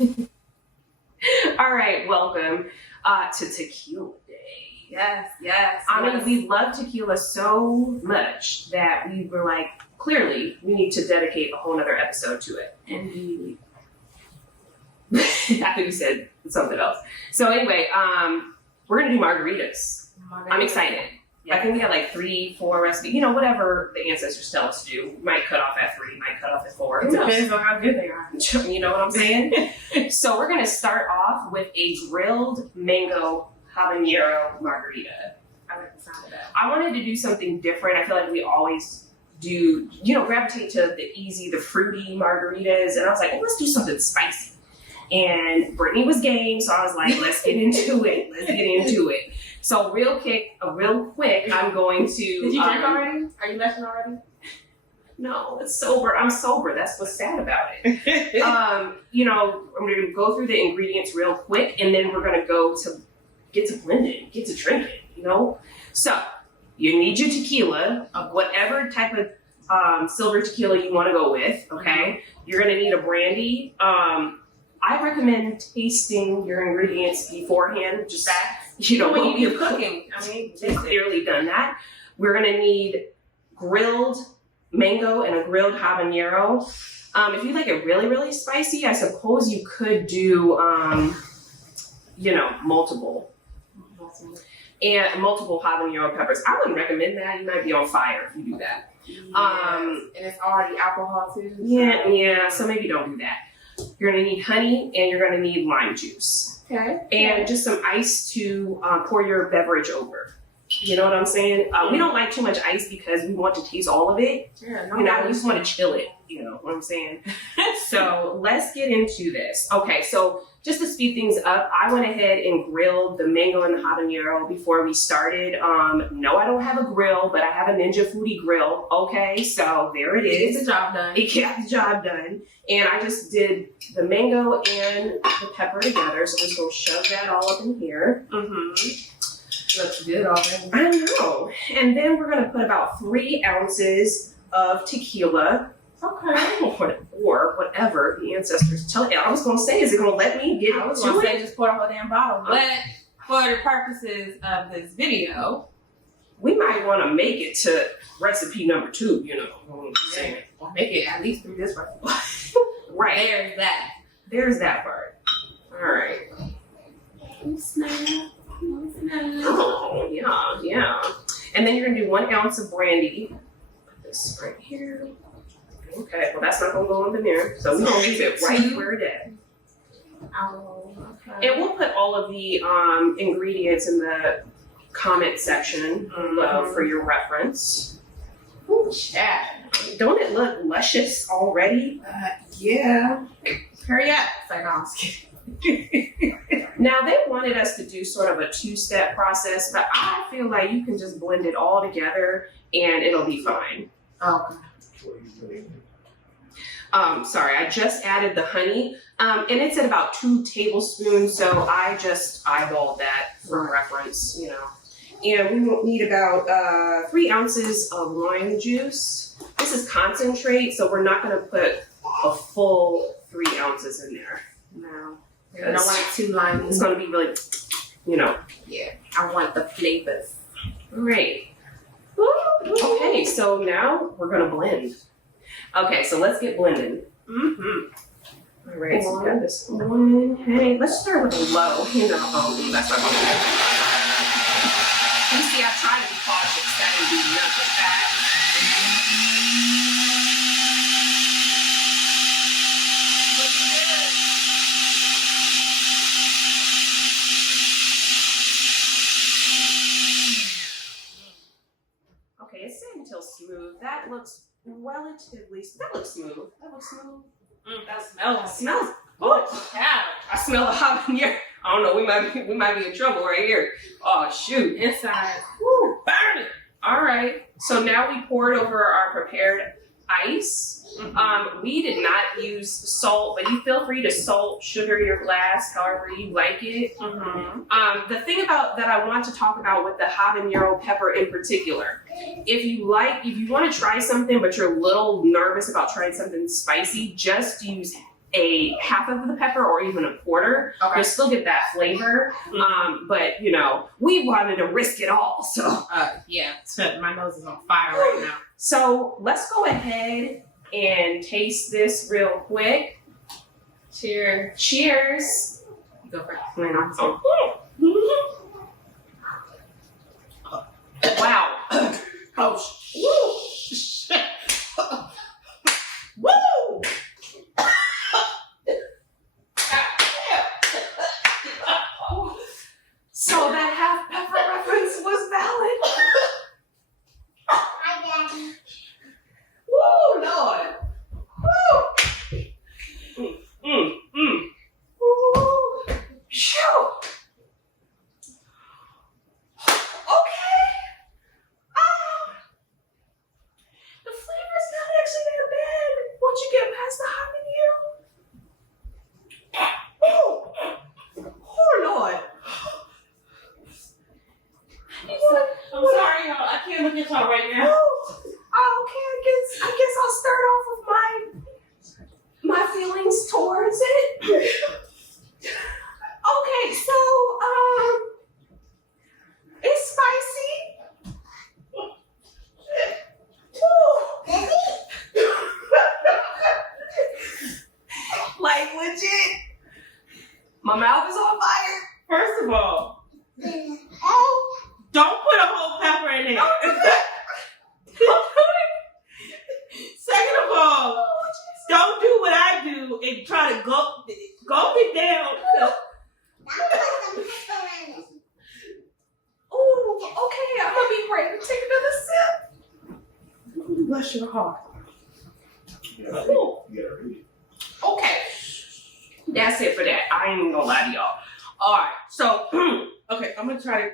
All right, welcome to Tequila Day. Yes. I mean, we love tequila so much that we were like, clearly, we need to dedicate a whole nother episode to it. Indeed. I think we said something else. So anyway, we're gonna do margaritas. I'm excited. Yeah. I think we had like 3-4 recipes. You know, whatever the ancestors tell us to do. We might cut off at 3, might cut off at 4. It depends on how good they are. You know what I'm saying? So we're gonna start off with a grilled mango habanero margarita. I like the sound of that. I wanted to do something different. I feel like we always do, gravitate to the easy, the fruity margaritas. And I was like, well, let's do something spicy. And Brittnee was game, so I was like, let's get into it. So real quick, I'm going to... Did you drink already? Are you messing already? No, it's sober. I'm sober. That's what's sad about it. I'm going to go through the ingredients real quick, and then we're going to go to get to blending, get to drinking, So, you need your tequila, of whatever type of silver tequila you want to go with, okay? Mm-hmm. You're going to need a brandy. I recommend tasting your ingredients beforehand. Just when you're cooking. I mean, we've clearly done that. We're going to need grilled mango and a grilled habanero. If you like it really, really spicy, I suppose you could do, multiple habanero peppers. I wouldn't recommend that. You might be on fire if you do that. Yes. And it's already alcohol too. So maybe don't do that. You're going to need honey and you're going to need lime juice. Okay. And just some ice to pour your beverage over. You know what I'm saying? We don't like too much ice because we want to taste all of it. Yeah, we just want to chill it. You know what I'm saying? So let's get into this. Okay, so just to speed things up, I went ahead and grilled the mango and the habanero before we started. No, I don't have a grill, but I have a Ninja Foodie grill. Okay, so there it is. It gets the job done. It gets the job done. And I just did the mango and the pepper together. So just gonna shove that all up in here. Looks good already. I know. And then we're gonna put about 3 ounces of tequila. Okay. Or whatever the ancestors tell you. I was gonna say, is it gonna let me get I was to gonna it? say just pour a whole damn bottle. But for the purposes of this video, we might want to make it to recipe number 2. You know what I'm saying? Or make it at least through this recipe. Right. There's that part. All right. Oh, yeah. And then you're gonna do 1 ounce of brandy. Put this right here. Okay, well that's not gonna go in there, so we're gonna leave it right where it is. Oh, okay. And we'll put all of the ingredients in the comment section for your reference. Ooh, Chad. Don't it look luscious already? Yeah. Hurry up. It's like, no, I'm just kidding. Now, they wanted us to do sort of a 2-step process, but I feel like you can just blend it all together and it'll be fine. Okay. Sorry, I just added the honey, and it's at about 2 tablespoons, so I just eyeballed that for reference, And we will need about 3 ounces of lime juice. This is concentrate, so we're not going to put a full 3 ounces in there. No. I don't want it too limey. It's going to be really, Yeah. I want the flavors. Great. Okay, so now we're going to blend. Okay, so let's get blending. All right, so we got this one. Hey, let's start with a low. That's not going to be. You see, I try to be cautious. That didn't do nothing bad. Okay, it's set until smooth. That looks relatively. That looks smooth. That Smells. Oh, yeah. I smell a habanero. I don't know. We might be in trouble right here. Oh shoot! Inside. Woo, burn it. All right. So now we poured over our prepared ice. We did not use salt, but you feel free to salt, sugar your glass, however you like it. The thing about that I want to talk about with the habanero pepper in particular, if you want to try something, but you're a little nervous about trying something spicy, just use a half of the pepper or even a quarter. Okay. You'll still get that flavor. But you know, we wanted to risk it all. So yeah, my nose is on fire right now. So let's go ahead and taste this real quick. Cheers. Cheers. Go for it. Wow. Oh, shit. Woo! So that half pepper reference was valid. Woo, Lord. Woo. Woo. Shoot. Okay. The flavor's not actually that bad once you get past the habanero. Oh, Lord. I'm sorry, y'all. I can't look at y'all right now. Okay, I guess I'll start off with my feelings towards it. Okay, so it's spicy. Like legit. My mouth is on fire. First of all, don't put a whole pepper in there. Second of all, don't do what I do and try to gulp it down. Ooh, okay, I'm gonna be ready to take another sip. Bless your heart. Okay. That's it for that. I ain't even gonna lie to y'all. Alright, so Okay, I'm going to turn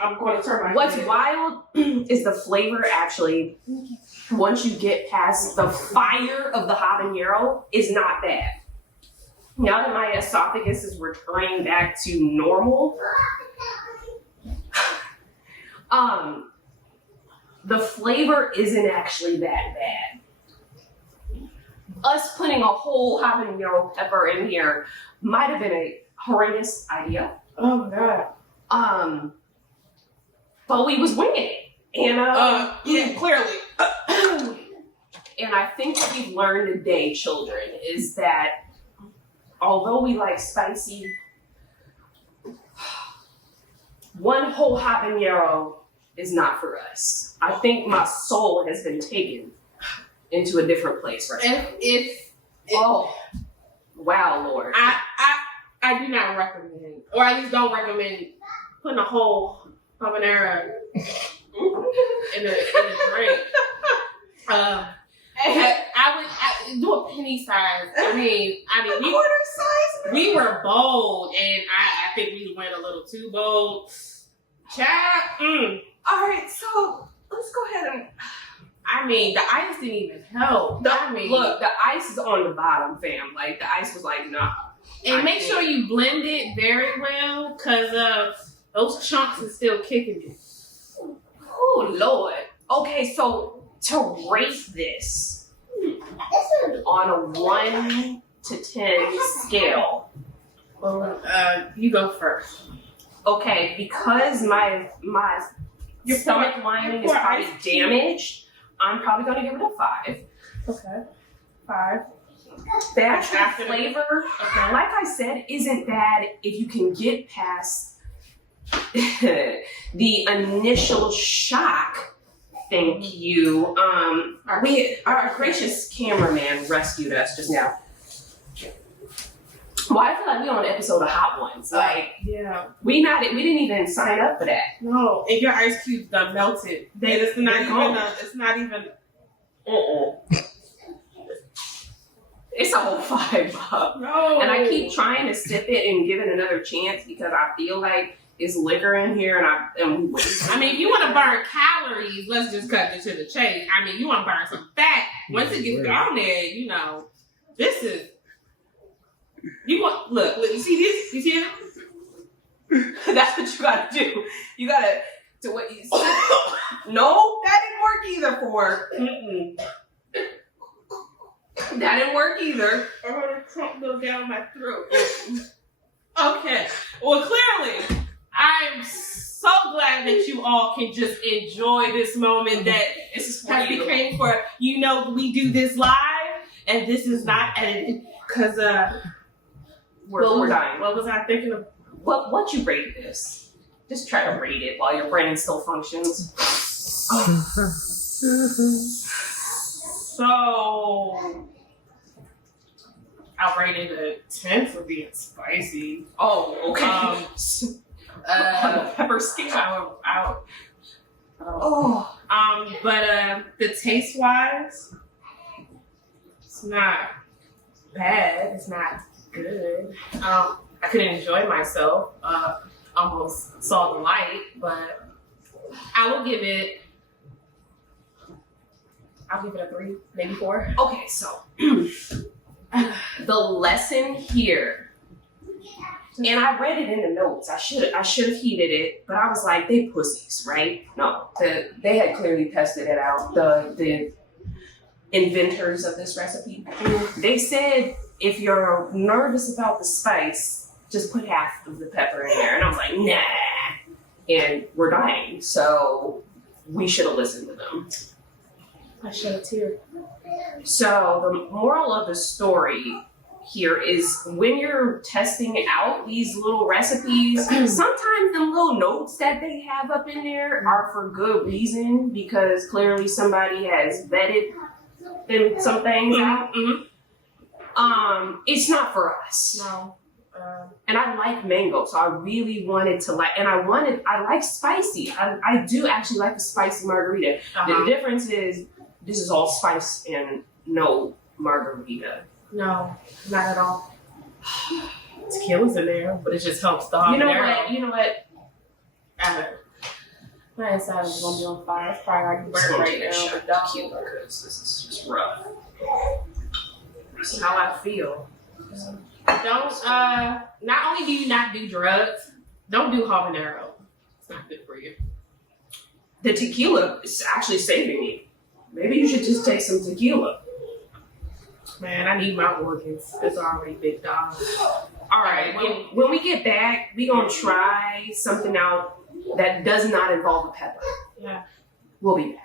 my what's wild is the flavor actually, once you get past the fire of the habanero, is not bad. Now that my esophagus is returning back to normal, the flavor isn't actually that bad. Us putting a whole habanero pepper in here might have been a horrendous idea. Oh my God. But we was winging it. And yeah, clearly. And I think what we've learned today, children, is that although we like spicy, one whole habanero is not for us. I think my soul has been taken into a different place right now. Oh, wow, Lord. I do not recommend, or at least don't recommend, putting a whole habanero in a drink. I would do a penny size. I mean, Quarter size? we were bold, and I think we went a little too bold. Child, All right, so let's go ahead and. I mean, the ice didn't even help. Look, the ice is on the bottom, fam. Like, the ice was like, nah. And make sure you blend it very well, because those chunks are still kicking it. Oh, Lord. Okay, so to rate this on a 1 to 10 scale. Well, you go first. Okay, because my stomach lining is probably damaged, I'm probably going to give it a 5. Okay. 5. The actual flavor, like I said, isn't bad if you can get past the initial shock. Thank you. Our gracious cameraman rescued us just now. Well, I feel like we're on an episode of Hot Ones. Like, yeah, we didn't even sign up for that. No, and your ice cubes done melted. It's not even. It's a whole 5 bucks. No. And I keep trying to sip it and give it another chance because I feel like it's liquor in here and we waste. I mean, if you want to burn calories, let's just cut it to the chase. I mean, you want to burn some fat. Once it gets down there, this is. You see this? You see it? That's what you gotta do. You gotta do what you said. No, that didn't work either for. That didn't work either. I'm gonna crump go down my throat. Okay. Well, clearly, I'm so glad that you all can just enjoy this moment that has became for, you know, we do this live and this is not edited because We're dying. What was I thinking of? What you rate this? Just try to rate it while your brain still functions. So I rated a 10 for being spicy. Oh, okay. Pepper skin. But the taste wise, it's not bad. It's not good. I couldn't enjoy myself. Almost saw the light, but I will give it. I'll give it a 3, maybe 4. Okay, so the lesson here, and I read it in the notes. I should have heeded it, but I was like, they pussies, right? No, they had clearly tested it out. The inventors of this recipe, they said if you're nervous about the spice, just put half of the pepper in there. And I was like, nah, and we're dying. So we should have listened to them. I shed a tear. So the moral of the story here is when you're testing out these little recipes, sometimes the little notes that they have up in there are for good reason because clearly somebody has vetted some things out. It's not for us. No. And I like mango, so I really wanted to I like spicy. I do actually like the spicy margarita. The difference is this is all spice and no margarita. No, not at all. Tequila's in there, but it just helps the habanero. You know what? My inside is gonna be on fire. It's probably like burnt right now. But tequila, because this is just rough. That's how I feel. Don't. Not only do you not do drugs, don't do habanero. It's not good for you. The tequila is actually saving me. Maybe you should just take some tequila. Man, I need my organs. It's already big dog. All right. When we get back, we're gonna try something out that does not involve a pepper. Yeah. We'll be back.